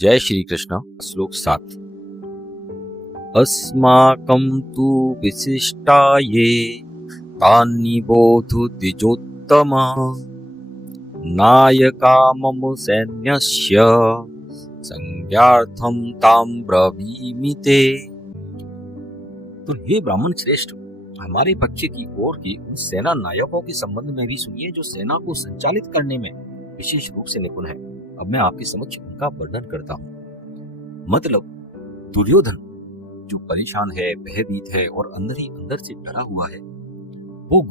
जय श्री कृष्ण। श्लोक 7। अस्माकं तु विशिष्टाये तानि बोधु द्विजोत्तम नायका मम सैन्यस्य संज्ञार्थं तां ब्रवीमि ते। तो हे ब्राह्मण श्रेष्ठ, हमारे पक्ष की ओर के उन सेना नायकों के संबंध में भी सुनिए जो सेना को संचालित करने में विशेष रूप से निपुण है। अब मैं आपके समक्ष उनका वर्णन करता हूँ। मतलब दुर्योधन जो परेशान है, भयभीत है और अंदर ही अंदर से डरा हुआ है, वो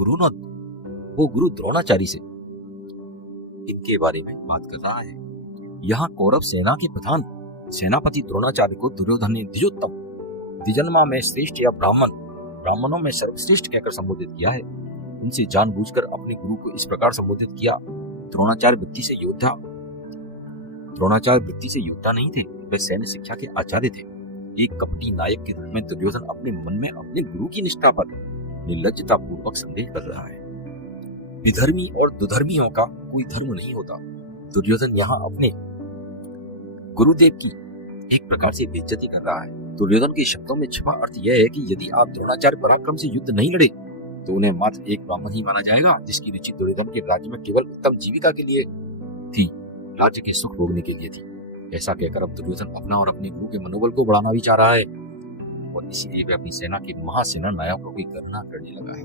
गुरु द्रोणाचार्य से इनके बारे में बात कर रहा है। यहाँ कौरव सेना के प्रधान सेनापति द्रोणाचार्य को दुर्योधन ने द्विजोत्तम, द्विजन्मा में श्रेष्ठ या ब्राह्मणों में सर्वश्रेष्ठ कहकर संबोधित किया है। उनसे जानबूझकर अपने गुरु को इस प्रकार संबोधित किया। द्रोणाचार्य वृत्ति से योद्धा नहीं थे, वे सैन्य शिक्षा के आचार्य थे। एक कपटी नायक के रूप में दुर्योधन अपने मन में अपने गुरु की निष्ठा पर निर्लज्जता पूर्वक संदेह कर रहा है। विधर्मी और दुधर्मियों का कोई धर्म नहीं होता। दुर्योधन यहाँ अपने गुरुदेव की एक प्रकार से बेइज्जती कर रहा है। दुर्योधन के शब्दों में छिपा अर्थ यह है कि यदि आप द्रोणाचार्य पराक्रम से युद्ध नहीं लड़े तो उन्हें मात्र एक ब्राह्मण ही माना जाएगा, जिसकी रुचि दुर्योधन के राज्य में केवल उत्तम जीविका के लिए थी, राज्य के सुख भोगने के लिए थी। ऐसा कहकर अब दुर्योधन अपना और अपने गुरु के मनोबल को बढ़ाना भी चाह रहा है और इसीलिए वह अपनी सेना के महासेना नायकों की गणना करने लगा है।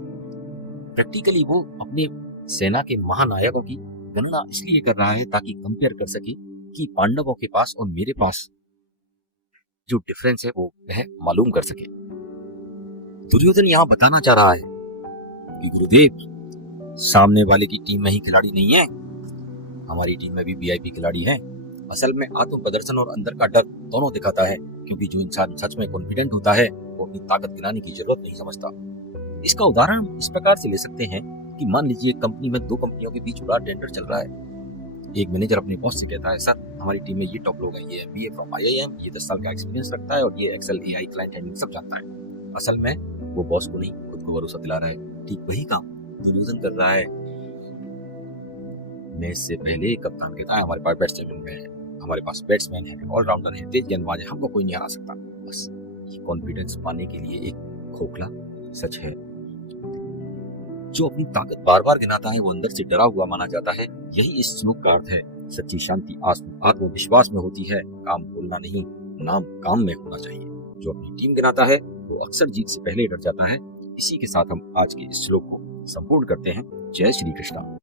प्रैक्टिकली वो अपने सेना के महानायकों की गणना इसलिए कर रहा है ताकि कंपेयर कर सके कि पांडवों के पास और मेरे पास जो डिफरेंस है वो वह मालूम कर सके। दुर्योधन यहाँ बताना चाह रहा है कि गुरुदेव, सामने वाले की टीम में ही खिलाड़ी नहीं है, हमारी टीम में भी वीआईपी खिलाड़ी है। असल में आत्म प्रदर्शन और अंदर का डर दोनों दिखाता है, क्योंकि जो इंसान सच में कॉन्फिडेंट होता है वो अपनी ताकत गिनाने की जरूरत नहीं समझता। इसका उदाहरण इस प्रकार से ले सकते हैं कि मान लीजिए कंपनी में दो कंपनियों के बीच बड़ा टेंडर चल रहा है। एक मैनेजर अपने बॉस से कहता है, सर हमारी टीम में ये टॉप लोग हैं, ये MBA फ्रॉम IIM, ये 10 साल का एक्सपीरियंस रखता है और ये एक्सेल AI क्लाइंट हैंडलिंग सब जानता है। असल में वो बॉस को नहीं, खुद को भरोसा दिला रहा है। ठीक वही काम दुर्योधन कर रहा है। मैच से पहले कप्तान कहता है, हमारे पास बैट्समैन है, ऑलराउंडर है, तेज गेंदबाज है, हमको कोई नहीं हरा सकता। बस ये कॉन्फिडेंस पाने के लिए एक खोखला सच है। जो अपनी ताकत बार बार गिनाता है वो अंदर से डरा हुआ माना जाता है। यही इस श्लोक का अर्थ है। सच्ची शांति आत्मविश्वास में होती है, काम बोलना नहीं, नाम काम में होना चाहिए। जो अपनी टीम गिनाता है वो अक्सर जीत से पहले डर जाता है। इसी के साथ हम आज के इस श्लोक को संपूर्ण करते हैं। जय श्री कृष्ण।